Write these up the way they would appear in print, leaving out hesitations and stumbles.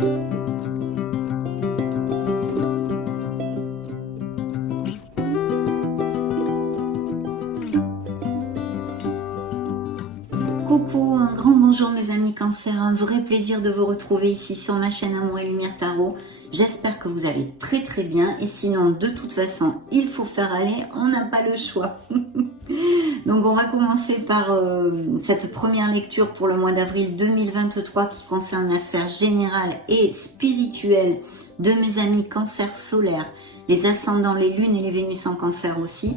Coucou, un grand bonjour mes amis Cancer, un vrai plaisir de vous retrouver ici sur ma chaîne Amour et Lumière Tarot. J'espère que vous allez très très bien et sinon de toute façon il faut faire aller, on n'a pas le choix. Donc on va commencer par cette première lecture pour le mois d'avril 2023 qui concerne la sphère générale et spirituelle de mes amis Cancer solaire, les ascendants, les lunes et les Vénus en Cancer aussi.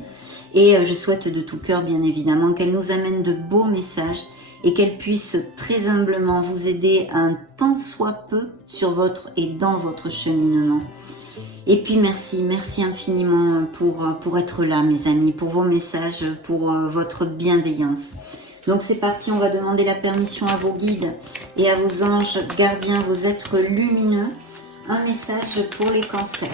Et je souhaite de tout cœur bien évidemment qu'elle nous amène de beaux messages et qu'elle puisse très humblement vous aider un tant soit peu sur votre et dans votre cheminement. Et puis merci infiniment pour être là mes amis, pour vos messages, pour votre bienveillance. Donc c'est parti, on va demander la permission à vos guides et à vos anges gardiens, vos êtres lumineux. Un message pour les cancers.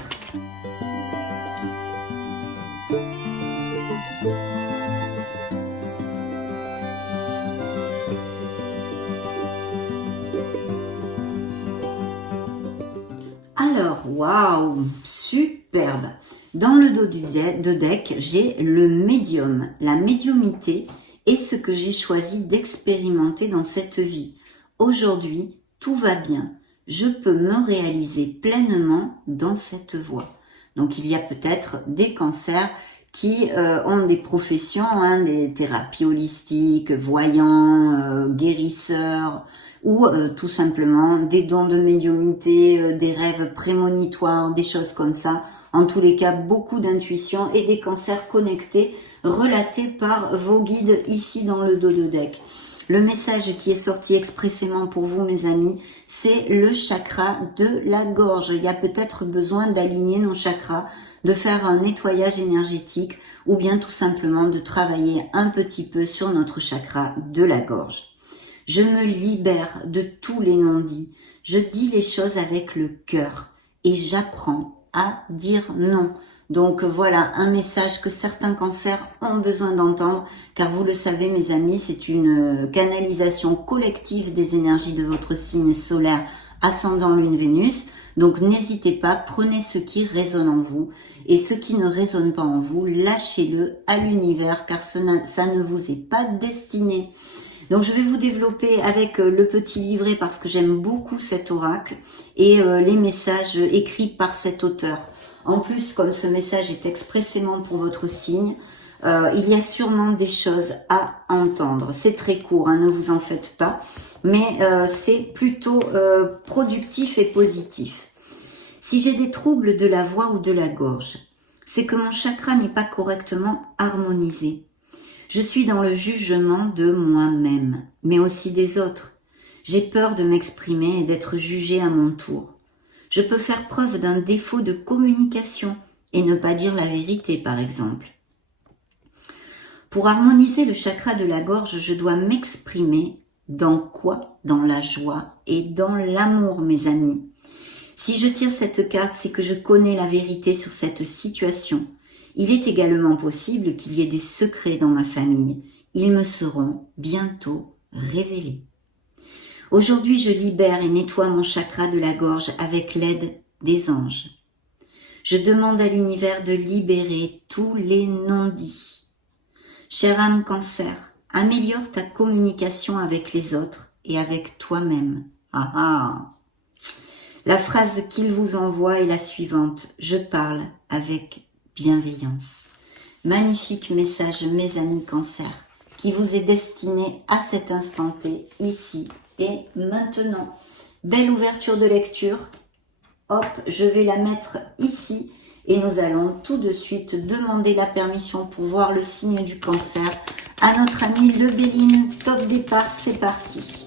Alors, waouh, superbe. Dans le dos de deck, j'ai le médium, la médiumité et ce que j'ai choisi d'expérimenter dans cette vie. Aujourd'hui, tout va bien. Je peux me réaliser pleinement dans cette voie. Donc, il y a peut-être des cancers qui ont des professions, des thérapies holistiques, voyants, guérisseurs, ou tout simplement des dons de médiumnité, des rêves prémonitoires, des choses comme ça. En tous les cas, beaucoup d'intuition et des cancers connectés relatés par vos guides ici dans le dos de deck. Le message qui est sorti expressément pour vous, mes amis, c'est le chakra de la gorge. Il y a peut-être besoin d'aligner nos chakras, de faire un nettoyage énergétique ou bien tout simplement de travailler un petit peu sur notre chakra de la gorge. Je me libère de tous les non-dits. Je dis les choses avec le cœur et j'apprends à dire non. Donc voilà, un message que certains cancers ont besoin d'entendre, car vous le savez mes amis, c'est une canalisation collective des énergies de votre signe solaire ascendant Lune Vénus. Donc n'hésitez pas, prenez ce qui résonne en vous et ce qui ne résonne pas en vous, lâchez-le à l'univers car ça ne vous est pas destiné. Donc je vais vous développer avec le petit livret parce que j'aime beaucoup cet oracle et les messages écrits par cet auteur. En plus, comme ce message est expressément pour votre signe, il y a sûrement des choses à entendre. C'est très court, ne vous en faites pas, mais c'est plutôt productif et positif. Si j'ai des troubles de la voix ou de la gorge, c'est que mon chakra n'est pas correctement harmonisé. Je suis dans le jugement de moi-même, mais aussi des autres. J'ai peur de m'exprimer et d'être jugée à mon tour. Je peux faire preuve d'un défaut de communication et ne pas dire la vérité, par exemple. Pour harmoniser le chakra de la gorge, je dois m'exprimer dans quoi? Dans la joie et dans l'amour, mes amis. Si je tire cette carte, c'est que je connais la vérité sur cette situation. Il est également possible qu'il y ait des secrets dans ma famille. Ils me seront bientôt révélés. Aujourd'hui, je libère et nettoie mon chakra de la gorge avec l'aide des anges. Je demande à l'univers de libérer tous les non-dits. Chère âme Cancer, améliore ta communication avec les autres et avec toi-même. Ah ah! La phrase qu'il vous envoie est la suivante. Je parle avec bienveillance. Magnifique message, mes amis Cancer, qui vous est destiné à cet instant T, ici et maintenant. Belle ouverture de lecture. Hop, je vais la mettre ici et nous allons tout de suite demander la permission pour voir le signe du Cancer à notre ami le Béline. Top départ, c'est parti.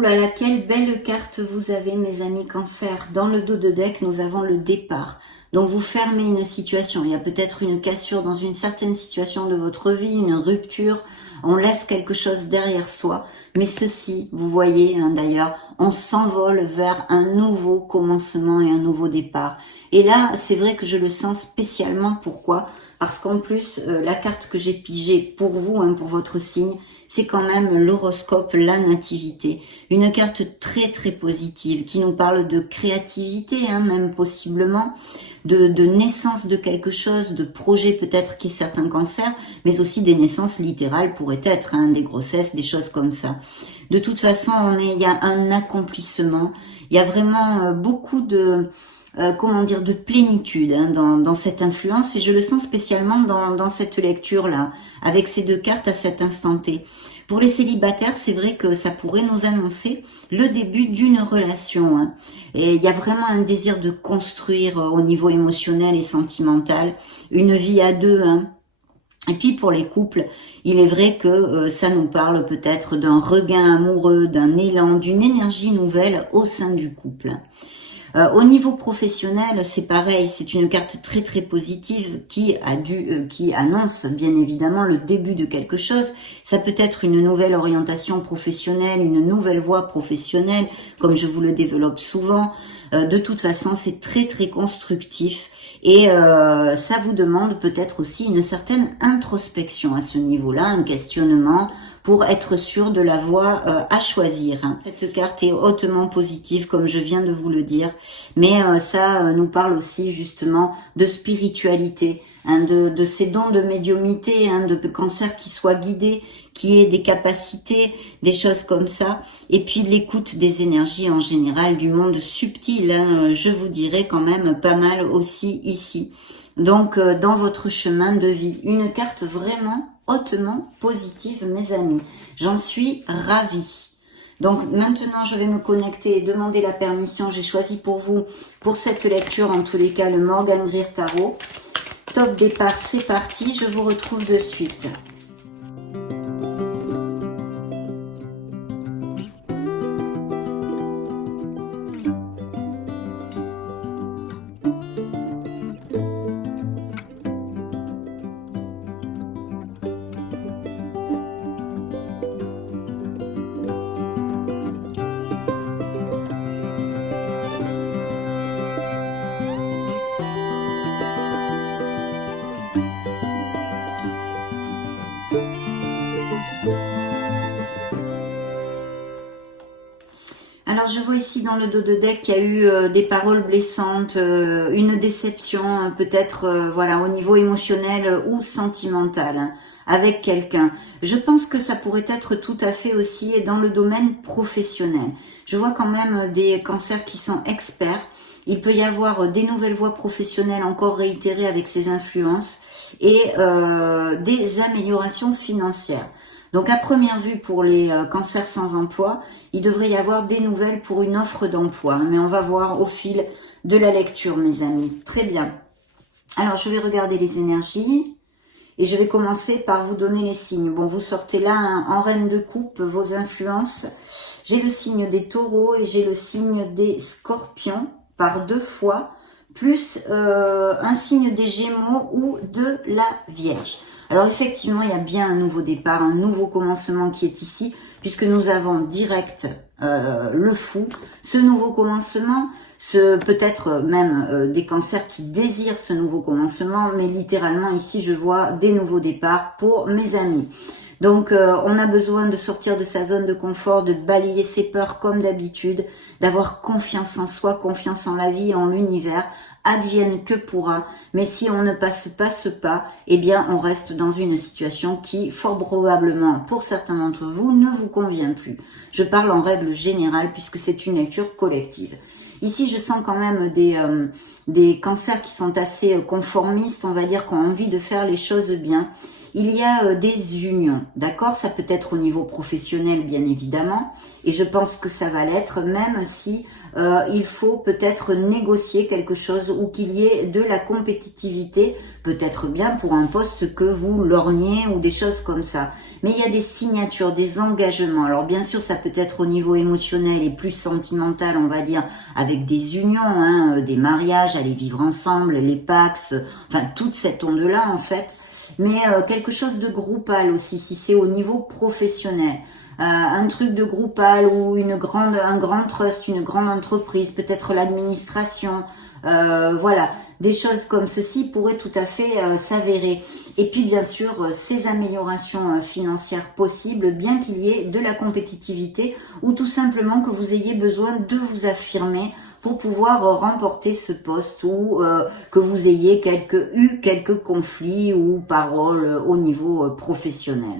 Ouh là là, quelle belle carte vous avez, mes amis Cancer. Dans le dos de deck, nous avons le départ. Donc vous fermez une situation. Il y a peut-être une cassure dans une certaine situation de votre vie, une rupture. On laisse quelque chose derrière soi. Mais ceci, vous voyez, hein, d'ailleurs, on s'envole vers un nouveau commencement et un nouveau départ. Et là, c'est vrai que je le sens spécialement. Pourquoi ? Parce qu'en plus, la carte que j'ai pigée pour vous, hein, pour votre signe, c'est quand même l'horoscope, la nativité. Une carte très très positive qui nous parle de créativité, hein, même possiblement, de naissance de quelque chose, de projet peut-être qui est certains cancers, mais aussi des naissances littérales pourraient être, hein, des grossesses, des choses comme ça. De toute façon, il y a un accomplissement, il y a vraiment beaucoup de... comment dire, de plénitude, hein, dans cette influence, et je le sens spécialement dans cette lecture-là, avec ces deux cartes à cet instant T. Pour les célibataires, c'est vrai que ça pourrait nous annoncer le début d'une relation, hein. Et il y a vraiment un désir de construire au niveau émotionnel et sentimental une vie à deux, hein. Et puis pour les couples, il est vrai que ça nous parle peut-être d'un regain amoureux, d'un élan, d'une énergie nouvelle au sein du couple. Au niveau professionnel, c'est pareil, c'est une carte très très positive qui annonce bien évidemment le début de quelque chose. Ça peut être une nouvelle orientation professionnelle, une nouvelle voie professionnelle, comme je vous le développe souvent. De toute façon, c'est très très constructif et ça vous demande peut-être aussi une certaine introspection à ce niveau-là, un questionnement, pour être sûr de la voie à choisir, hein. Cette carte est hautement positive, comme je viens de vous le dire, mais ça nous parle aussi justement de spiritualité, hein, de ces dons de médiumnité, hein, de Cancer qui soient guidés, qui aient des capacités, des choses comme ça, et puis l'écoute des énergies en général, du monde subtil, hein, je vous dirais quand même pas mal aussi ici. Donc dans votre chemin de vie, une carte vraiment hautement positive, mes amis. J'en suis ravie. Donc maintenant, je vais me connecter et demander la permission. J'ai choisi pour vous, pour cette lecture, en tous les cas, le Morgan Greer Tarot. Top départ, c'est parti. Je vous retrouve de suite. Alors je vois ici dans le dos de deck qu'il y a eu des paroles blessantes, une déception peut-être voilà, au niveau émotionnel ou sentimental, hein, avec quelqu'un. Je pense que ça pourrait être tout à fait aussi dans le domaine professionnel. Je vois quand même des cancers qui sont experts. Il peut y avoir des nouvelles voies professionnelles encore réitérées avec ces influences et des améliorations financières. Donc à première vue, pour les cancers sans emploi, il devrait y avoir des nouvelles pour une offre d'emploi. Mais on va voir au fil de la lecture, mes amis. Très bien. Alors, je vais regarder les énergies. Et je vais commencer par vous donner les signes. Bon, vous sortez là, hein, en reine de coupe, vos influences. J'ai le signe des taureaux et j'ai le signe des scorpions par 2 fois. Plus un signe des gémeaux ou de la vierge. Alors effectivement, il y a bien un nouveau départ, un nouveau commencement qui est ici, puisque nous avons direct le fou. Ce nouveau commencement, peut-être même des cancers qui désirent ce nouveau commencement, mais littéralement ici, je vois des nouveaux départs pour mes amis. Donc, on a besoin de sortir de sa zone de confort, de balayer ses peurs comme d'habitude, d'avoir confiance en soi, confiance en la vie, en l'univers, advienne que pourra. Mais si on ne passe pas ce pas, eh bien, on reste dans une situation qui, fort probablement, pour certains d'entre vous, ne vous convient plus. Je parle en règle générale puisque c'est une lecture collective. Ici, je sens quand même des cancers qui sont assez conformistes, on va dire, qui ont envie de faire les choses bien. Il y a des unions, d'accord? Ça peut être au niveau professionnel, bien évidemment, et je pense que ça va l'être, même si il faut peut-être négocier quelque chose ou qu'il y ait de la compétitivité, peut-être bien pour un poste que vous lorgnez ou des choses comme ça. Mais il y a des signatures, des engagements. Alors bien sûr, ça peut être au niveau émotionnel et plus sentimental, on va dire, avec des unions, hein, des mariages, aller vivre ensemble, les Pacs, enfin toute cette onde-là en fait. Mais quelque chose de groupal aussi, si c'est au niveau professionnel. Un truc de groupal ou un grand trust, une grande entreprise, peut-être l'administration, voilà, des choses comme ceci pourraient tout à fait s'avérer. Et puis bien sûr, ces améliorations financières possibles, bien qu'il y ait de la compétitivité ou tout simplement que vous ayez besoin de vous affirmer pour pouvoir remporter ce poste ou que vous ayez eu quelques conflits ou paroles au niveau professionnel.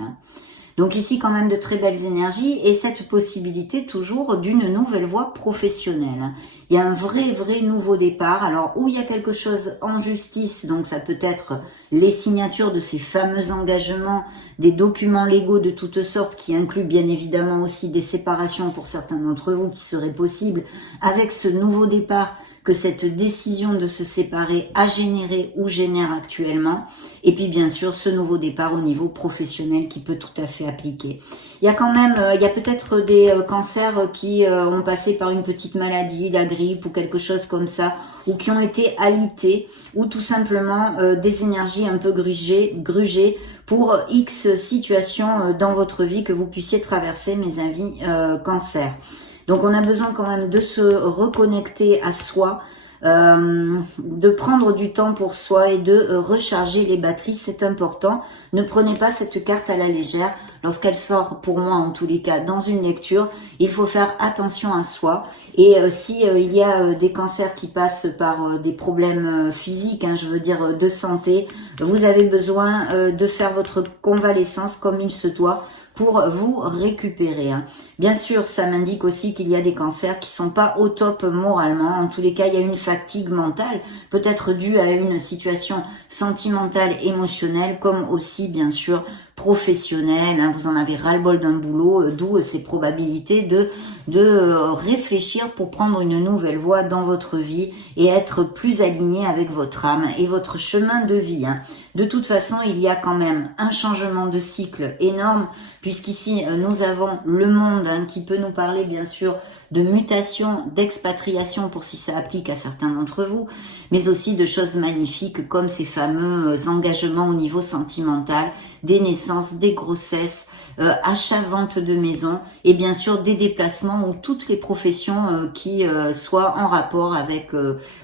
Donc ici quand même de très belles énergies et cette possibilité toujours d'une nouvelle voie professionnelle. Il y a un vrai nouveau départ. Alors où il y a quelque chose en justice, donc ça peut être les signatures de ces fameux engagements, des documents légaux de toutes sortes qui incluent bien évidemment aussi des séparations pour certains d'entre vous qui seraient possibles avec ce nouveau départ que cette décision de se séparer a généré ou génère actuellement. Et puis bien sûr ce nouveau départ au niveau professionnel qui peut tout à fait appliquer. Il y a quand même, il y a peut-être des cancers qui ont passé par une petite maladie, la grippe ou quelque chose comme ça, ou qui ont été alités, ou tout simplement des énergies un peu grugées pour X situations dans votre vie que vous puissiez traverser, mes amis cancer. Donc on a besoin quand même de se reconnecter à soi, de prendre du temps pour soi et de recharger les batteries, c'est important. Ne prenez pas cette carte à la légère. Lorsqu'elle sort, pour moi en tous les cas, dans une lecture, il faut faire attention à soi. Et si il y a des cancers qui passent par des problèmes physiques, hein, je veux dire de santé, vous avez besoin de faire votre convalescence comme il se doit pour vous récupérer. Hein. Bien sûr, ça m'indique aussi qu'il y a des cancers qui sont pas au top moralement. En tous les cas, il y a une fatigue mentale, peut-être due à une situation sentimentale, émotionnelle, comme aussi, bien sûr, professionnelle. Hein. Vous en avez ras-le-bol d'un boulot, d'où ces probabilités de réfléchir pour prendre une nouvelle voie dans votre vie et être plus aligné avec votre âme et votre chemin de vie. Hein. De toute façon, il y a quand même un changement de cycle énorme, puisqu'ici, nous avons le monde hein, qui peut nous parler, bien sûr, de mutation, d'expatriation, pour si ça applique à certains d'entre vous, mais aussi de choses magnifiques comme ces fameux engagements au niveau sentimental, des naissances, des grossesses, achat-vente de maison, et bien sûr des déplacements ou toutes les professions qui soient en rapport avec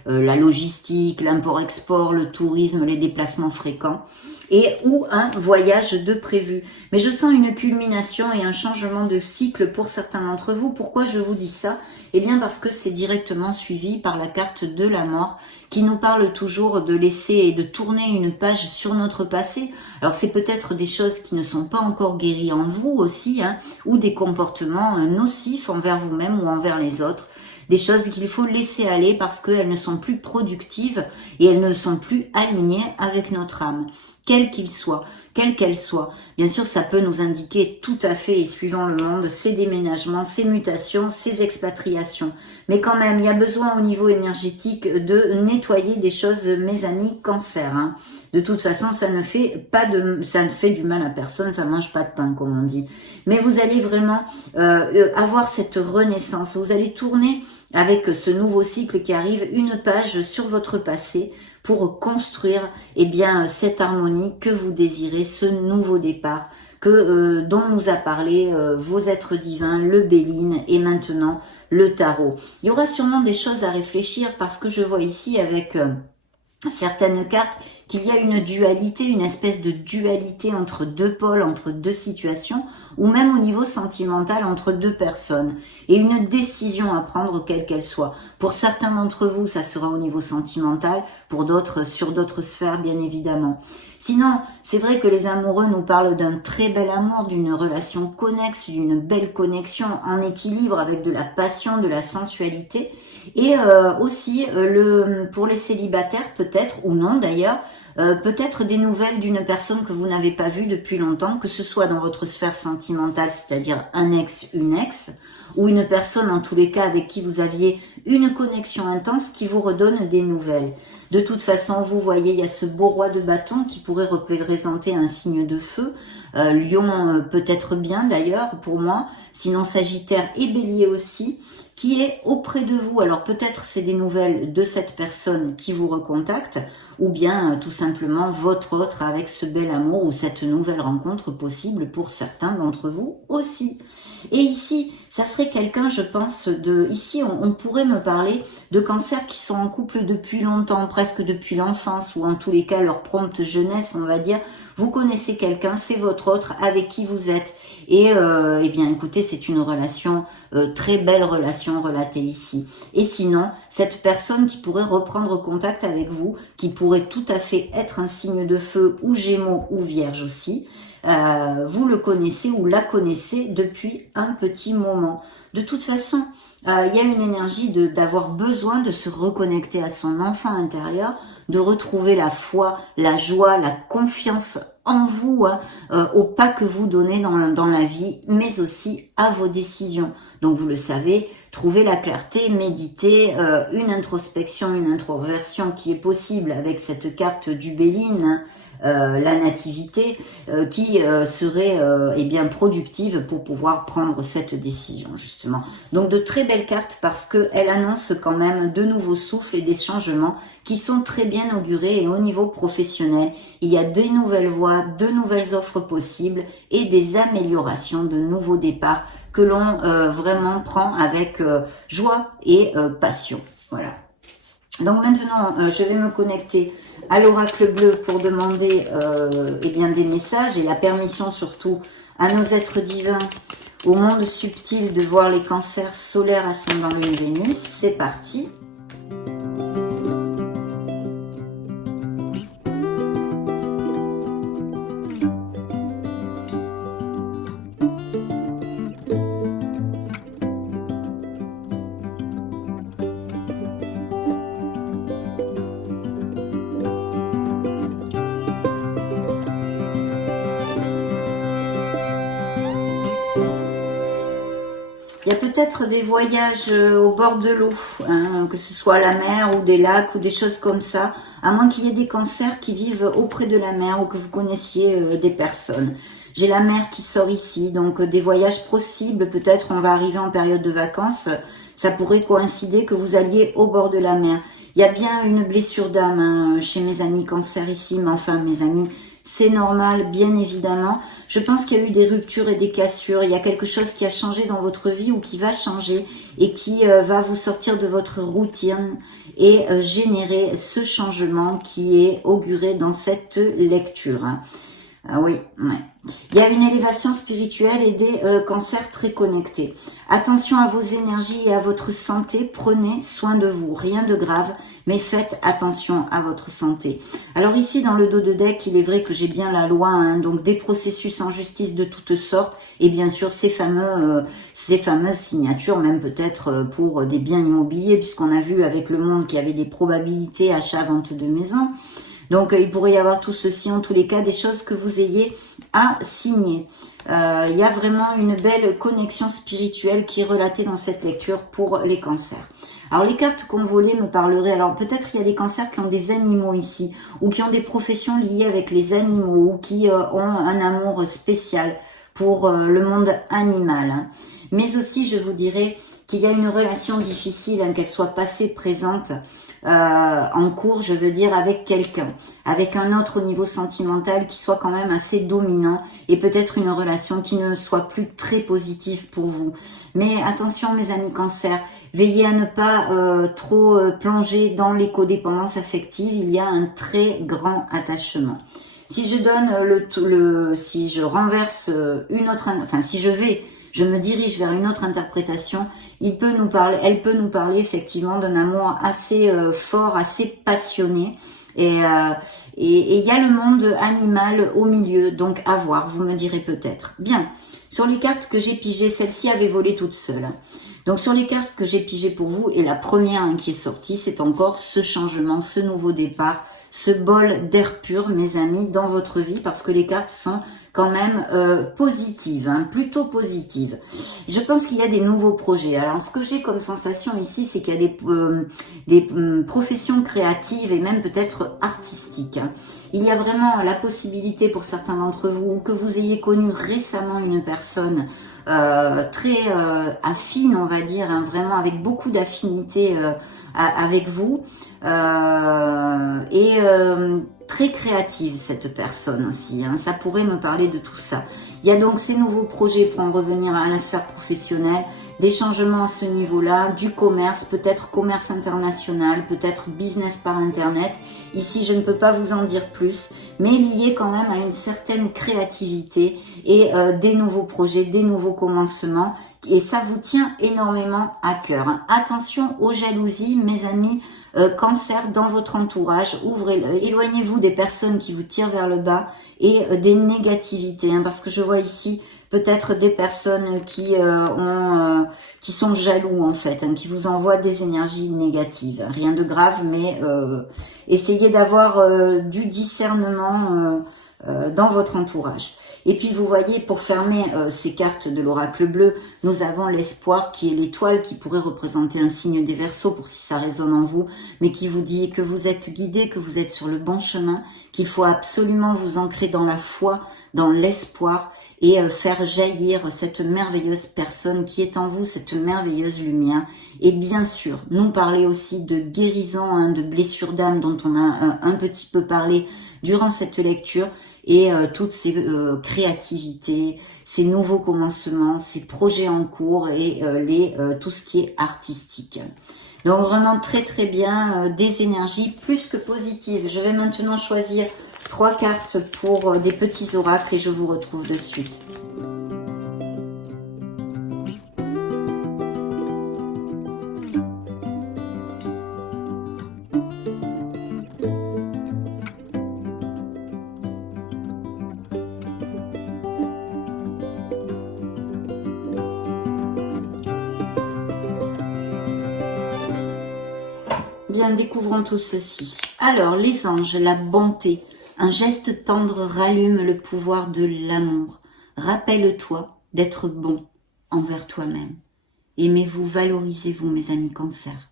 la logistique, l'import-export, le tourisme, les déplacements fréquents, et ou un voyage de prévu. Mais je sens une culmination et un changement de cycle pour certains d'entre vous. Pourquoi je vous dis ça? Eh bien parce que c'est directement suivi par la carte de la mort qui nous parle toujours de laisser et de tourner une page sur notre passé. Alors c'est peut-être des choses qui ne sont pas encore guéries en vous aussi, hein, ou des comportements nocifs envers vous-même ou envers les autres. Des choses qu'il faut laisser aller parce qu'elles ne sont plus productives et elles ne sont plus alignées avec notre âme, quelle qu'elle soit. Bien sûr, ça peut nous indiquer tout à fait, et suivant le monde, ces déménagements, ces mutations, ces expatriations. Mais quand même, il y a besoin au niveau énergétique de nettoyer des choses, mes amis cancer. Hein. De toute façon, ça ne fait du mal à personne, ça mange pas de pain, comme on dit. Mais vous allez vraiment avoir cette renaissance. Vous allez tourner avec ce nouveau cycle qui arrive une page sur votre passé pour construire cette harmonie que vous désirez, ce nouveau départ dont nous a parlé vos êtres divins, le Béline et maintenant le tarot. Il y aura sûrement des choses à réfléchir parce que je vois ici avec certaines cartes qu'il y a une dualité, une espèce de dualité entre deux pôles, entre deux situations, ou même au niveau sentimental entre deux personnes, et une décision à prendre quelle qu'elle soit. Pour certains d'entre vous, ça sera au niveau sentimental, pour d'autres, sur d'autres sphères, bien évidemment. Sinon, c'est vrai que les amoureux nous parlent d'un très bel amour, d'une relation connexe, d'une belle connexion en équilibre avec de la passion, de la sensualité, et aussi pour les célibataires peut-être, ou non d'ailleurs, peut-être des nouvelles d'une personne que vous n'avez pas vue depuis longtemps, que ce soit dans votre sphère sentimentale, c'est-à-dire un ex, une ex, ou une personne en tous les cas avec qui vous aviez une connexion intense qui vous redonne des nouvelles. De toute façon, vous voyez, il y a ce beau roi de bâton qui pourrait représenter un signe de feu. Lion peut-être bien d'ailleurs pour moi, sinon Sagittaire et Bélier aussi, qui est auprès de vous. Alors peut-être c'est des nouvelles de cette personne qui vous recontacte, ou bien tout simplement votre autre avec ce bel amour ou cette nouvelle rencontre possible pour certains d'entre vous aussi. Et ici, ça serait quelqu'un, je pense, ici on pourrait me parler de cancers qui sont en couple depuis longtemps, presque depuis l'enfance, ou en tous les cas leur prompte jeunesse, on va dire. Vous connaissez quelqu'un, c'est votre autre avec qui vous êtes. Et eh bien écoutez, c'est une relation, très belle relation relatée ici. Et sinon, cette personne qui pourrait reprendre contact avec vous, qui pourrait tout à fait être un signe de feu ou Gémeaux ou Vierge aussi, vous le connaissez ou la connaissez depuis un petit moment. De toute façon, il y a une énergie d'avoir besoin de se reconnecter à son enfant intérieur, de retrouver la foi, la joie, la confiance en vous, au pas que vous donnez dans la vie, mais aussi à vos décisions. Donc vous le savez, trouver la clarté, méditer, une introspection, une introversion qui est possible avec cette carte du Béline, la nativité, qui serait eh bien productive pour pouvoir prendre cette décision justement. Donc de très belles cartes parce qu'elle annonce quand même de nouveaux souffles et des changements qui sont très bien augurés, et au niveau professionnel, il y a des nouvelles voies, de nouvelles offres possibles et des améliorations, de nouveaux départs que l'on vraiment prend avec joie et passion. Voilà. Donc maintenant, je vais me connecter à l'oracle bleu pour demander eh bien, des messages et la permission surtout à nos êtres divins, au monde subtil, de voir les cancers solaires, ascendant Lune, Vénus. C'est parti. Il y a peut-être des voyages au bord de l'eau, hein, que ce soit à la mer ou des lacs ou des choses comme ça, à moins qu'il y ait des cancers qui vivent auprès de la mer ou que vous connaissiez des personnes. J'ai la mer qui sort ici, donc des voyages possibles, peut-être on va arriver en période de vacances, ça pourrait coïncider que vous alliez au bord de la mer. Il y a bien une blessure d'âme chez mes amis cancer ici, mais enfin mes amis, c'est normal, bien évidemment. Je pense qu'il y a eu des ruptures et des cassures. Il y a quelque chose qui a changé dans votre vie ou qui va changer et qui va vous sortir de votre routine et générer ce changement qui est auguré dans cette lecture. Ah oui, ouais. Il y a une élévation spirituelle et des cancers très connectés. Attention à vos énergies et à votre santé. Prenez soin de vous. Rien de grave, mais faites attention à votre santé. Alors ici, dans le dos de deck, il est vrai que j'ai bien la loi, hein, donc des processus en justice de toutes sortes, et bien sûr ces fameuses signatures, même peut-être pour des biens immobiliers, puisqu'on a vu avec le monde qu'il y avait des probabilités achat-vente de maison. Donc, il pourrait y avoir tout ceci, en tous les cas, des choses que vous ayez à signer. Il y a vraiment une belle connexion spirituelle qui est relatée dans cette lecture pour les cancers. Alors, les cartes qu'on volait me parleraient... Alors, peut-être il y a des cancers qui ont des animaux ici, ou qui ont des professions liées avec les animaux, ou qui ont un amour spécial pour le monde animal. Hein. Mais aussi, je vous dirais qu'il y a une relation difficile, hein, qu'elle soit passée, présente, en cours, je veux dire, avec quelqu'un, avec un autre au niveau sentimental qui soit quand même assez dominant et peut-être une relation qui ne soit plus très positive pour vous. Mais attention mes amis cancer, veillez à ne pas trop plonger dans les codépendances affectives, il y a un très grand attachement. Si je donne si je renverse une autre, enfin si je me dirige vers une autre interprétation, elle peut nous parler effectivement d'un amour assez fort, assez passionné. Et il y a le monde animal au milieu, donc à voir, vous me direz peut-être. Bien, sur les cartes que j'ai pigées, celle-ci avait volé toute seule. Donc sur les cartes que j'ai pigées pour vous, et la première qui est sortie, c'est encore ce changement, ce nouveau départ, ce bol d'air pur, mes amis, dans votre vie, parce que les cartes sont quand même positive, hein, plutôt positive. Je pense qu'il y a des nouveaux projets. Alors, ce que j'ai comme sensation ici, c'est qu'il y a des professions créatives et même peut-être artistiques, hein. Il y a vraiment la possibilité pour certains d'entre vous, que vous ayez connu récemment une personne très affine, on va dire, hein, vraiment avec beaucoup d'affinité avec vous, très créative cette personne aussi, hein. Ça pourrait me parler de tout ça. Il y a donc ces nouveaux projets pour en revenir à la sphère professionnelle, des changements à ce niveau-là, du commerce, peut-être commerce international, peut-être business par internet. Ici, je ne peux pas vous en dire plus, mais lié quand même à une certaine créativité et des nouveaux projets, des nouveaux commencements. Et ça vous tient énormément à cœur, hein. Attention aux jalousies, mes amis, cancer dans votre entourage. Éloignez-vous des personnes qui vous tirent vers le bas et des négativités, hein, parce que je vois ici peut-être des personnes qui sont jaloux en fait, hein, qui vous envoient des énergies négatives. Rien de grave, mais essayez d'avoir du discernement dans votre entourage. Et puis vous voyez, pour fermer ces cartes de l'oracle bleu, nous avons l'espoir qui est l'étoile qui pourrait représenter un signe des Verseaux pour si ça résonne en vous, mais qui vous dit que vous êtes guidé, que vous êtes sur le bon chemin, qu'il faut absolument vous ancrer dans la foi, dans l'espoir et faire jaillir cette merveilleuse personne qui est en vous, cette merveilleuse lumière. Et bien sûr, nous parler aussi de guérison, hein, de blessures d'âme dont on a un petit peu parlé durant cette lecture, et toutes ces créativités, ces nouveaux commencements, ces projets en cours et tout ce qui est artistique. Donc vraiment très très bien, des énergies plus que positives. Je vais maintenant choisir 3 cartes pour des petits oracles et je vous retrouve de suite. Bien, découvrons tout ceci. Alors, les anges, la bonté, un geste tendre rallume le pouvoir de l'amour. Rappelle-toi d'être bon envers toi-même. Aimez-vous, valorisez-vous, mes amis Cancer.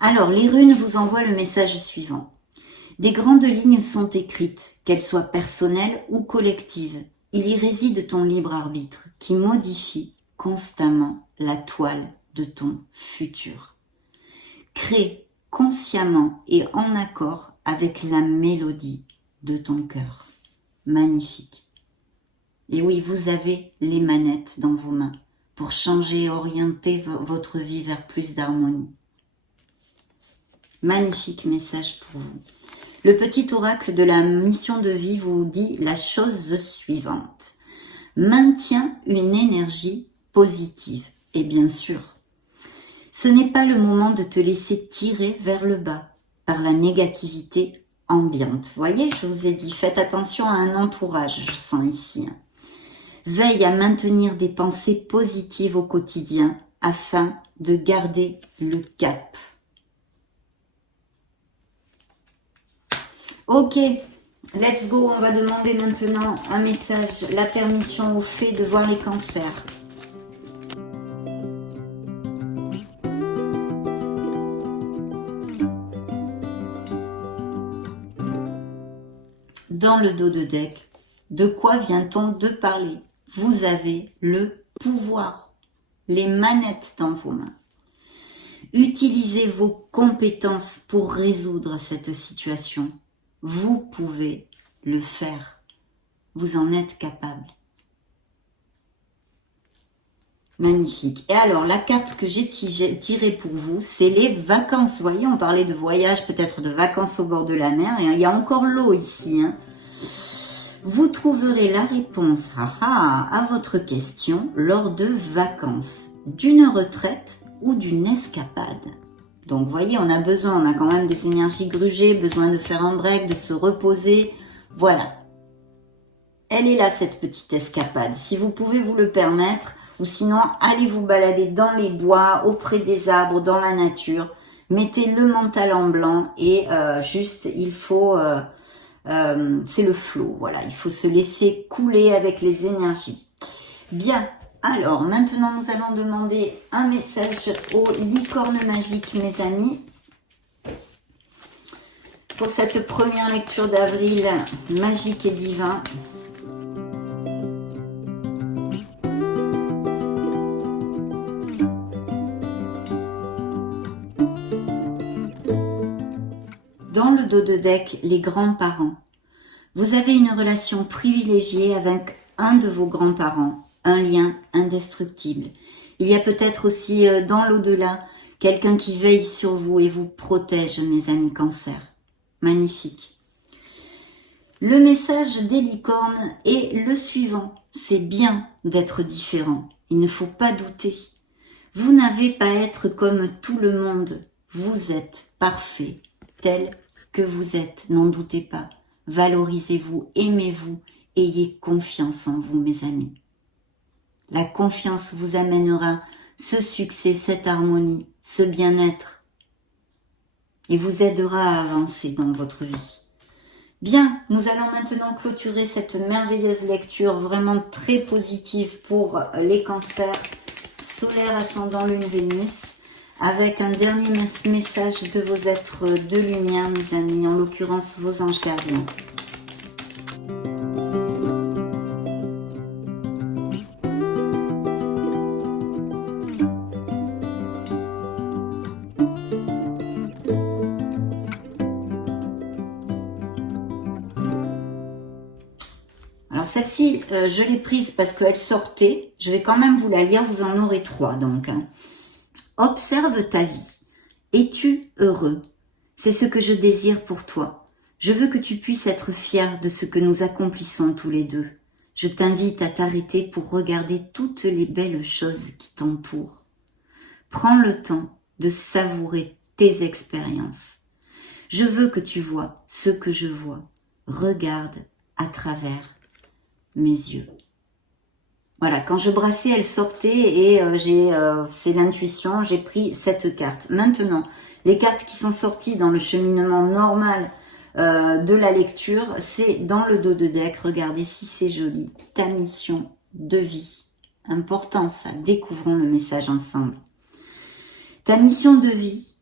Alors, les runes vous envoient le message suivant. Des grandes lignes sont écrites, qu'elles soient personnelles ou collectives. Il y réside ton libre arbitre qui modifie constamment la toile de ton futur. Crée consciemment et en accord avec la mélodie de ton cœur. Magnifique. Et oui, vous avez les manettes dans vos mains pour changer et orienter votre vie vers plus d'harmonie. Magnifique message pour vous. Le petit oracle de la mission de vie vous dit la chose suivante. Maintiens une énergie positive. Et bien sûr, ce n'est pas le moment de te laisser tirer vers le bas par la négativité ambiante. Voyez, je vous ai dit, faites attention à un entourage, je sens ici. Veille à maintenir des pensées positives au quotidien afin de garder le cap. Ok, let's go, on va demander maintenant un message, la permission aux fées de voir les cancers. Dans le dos de deck, de quoi vient-on de parler? Vous avez le pouvoir, les manettes dans vos mains. Utilisez vos compétences pour résoudre cette situation. Vous pouvez le faire. Vous en êtes capable. Magnifique. Et alors, la carte que j'ai tirée pour vous, c'est les vacances. Vous voyez, on parlait de voyage, peut-être de vacances au bord de la mer. Et il y a encore l'eau ici, hein. Vous trouverez la réponse à votre question lors de vacances, d'une retraite ou d'une escapade. Donc, vous voyez, on a besoin, on a quand même des énergies grugées, besoin de faire un break, de se reposer. Voilà. Elle est là, cette petite escapade. Si vous pouvez vous le permettre, ou sinon, allez vous balader dans les bois, auprès des arbres, dans la nature. Mettez le mental en blanc et juste, il faut c'est le flow, voilà, il faut se laisser couler avec les énergies. Bien, alors maintenant nous allons demander un message aux licornes magiques, mes amis. Pour cette première lecture d'avril, magique et divin. Dans le dos de deck, les grands-parents. Vous avez une relation privilégiée avec un de vos grands-parents, un lien indestructible. Il y a peut-être aussi dans l'au-delà quelqu'un qui veille sur vous et vous protège, mes amis Cancer. Magnifique. Le message des licornes est le suivant. C'est bien d'être différent. Il ne faut pas douter. Vous n'avez pas à être comme tout le monde. Vous êtes parfait, tel que vous êtes. N'en doutez pas. Valorisez-vous, aimez-vous, ayez confiance en vous, mes amis. La confiance vous amènera ce succès, cette harmonie, ce bien-être et vous aidera à avancer dans votre vie. Bien, nous allons maintenant clôturer cette merveilleuse lecture vraiment très positive pour les cancers, solaire, ascendant, lune, Vénus, avec un dernier message de vos êtres de lumière, mes amis, en l'occurrence vos anges gardiens. Alors celle-ci, je l'ai prise parce qu'elle sortait. Je vais quand même vous la lire, vous en aurez 3 donc. Observe ta vie. Es-tu heureux? C'est ce que je désire pour toi. Je veux que tu puisses être fier de ce que nous accomplissons tous les deux. Je t'invite à t'arrêter pour regarder toutes les belles choses qui t'entourent. Prends le temps de savourer tes expériences. Je veux que tu vois ce que je vois. Regarde à travers mes yeux. Voilà, quand je brassais, elle sortait et c'est l'intuition, j'ai pris cette carte. Maintenant, les cartes qui sont sorties dans le cheminement normal de la lecture, c'est dans le dos de deck. Regardez si c'est joli. Ta mission de vie. Important ça, découvrons le message ensemble. Ta mission de vie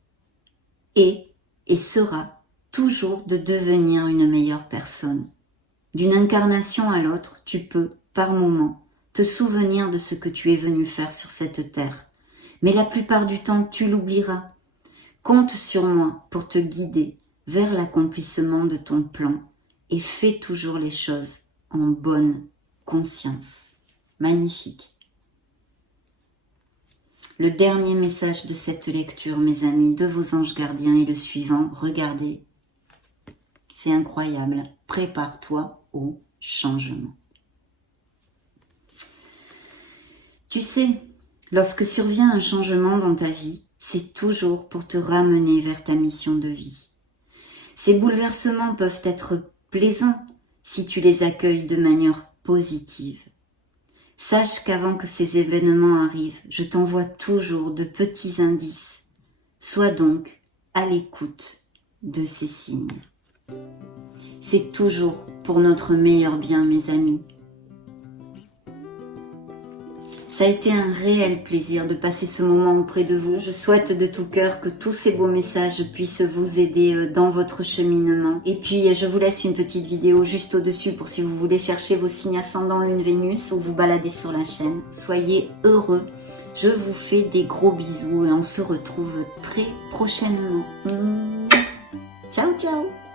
est et sera toujours de devenir une meilleure personne. D'une incarnation à l'autre, tu peux, par moments, te souvenir de ce que tu es venu faire sur cette terre. Mais la plupart du temps, tu l'oublieras. Compte sur moi pour te guider vers l'accomplissement de ton plan et fais toujours les choses en bonne conscience. Magnifique. Le dernier message de cette lecture, mes amis, de vos anges gardiens est le suivant. Regardez, c'est incroyable. Prépare-toi au changement. Tu sais, lorsque survient un changement dans ta vie, c'est toujours pour te ramener vers ta mission de vie. Ces bouleversements peuvent être plaisants si tu les accueilles de manière positive. Sache qu'avant que ces événements arrivent, je t'envoie toujours de petits indices. Sois donc à l'écoute de ces signes. C'est toujours pour notre meilleur bien, mes amis. Ça a été un réel plaisir de passer ce moment auprès de vous. Je souhaite de tout cœur que tous ces beaux messages puissent vous aider dans votre cheminement. Et puis, je vous laisse une petite vidéo juste au-dessus pour si vous voulez chercher vos signes ascendants Lune Vénus ou vous balader sur la chaîne. Soyez heureux. Je vous fais des gros bisous et on se retrouve très prochainement. Ciao, ciao!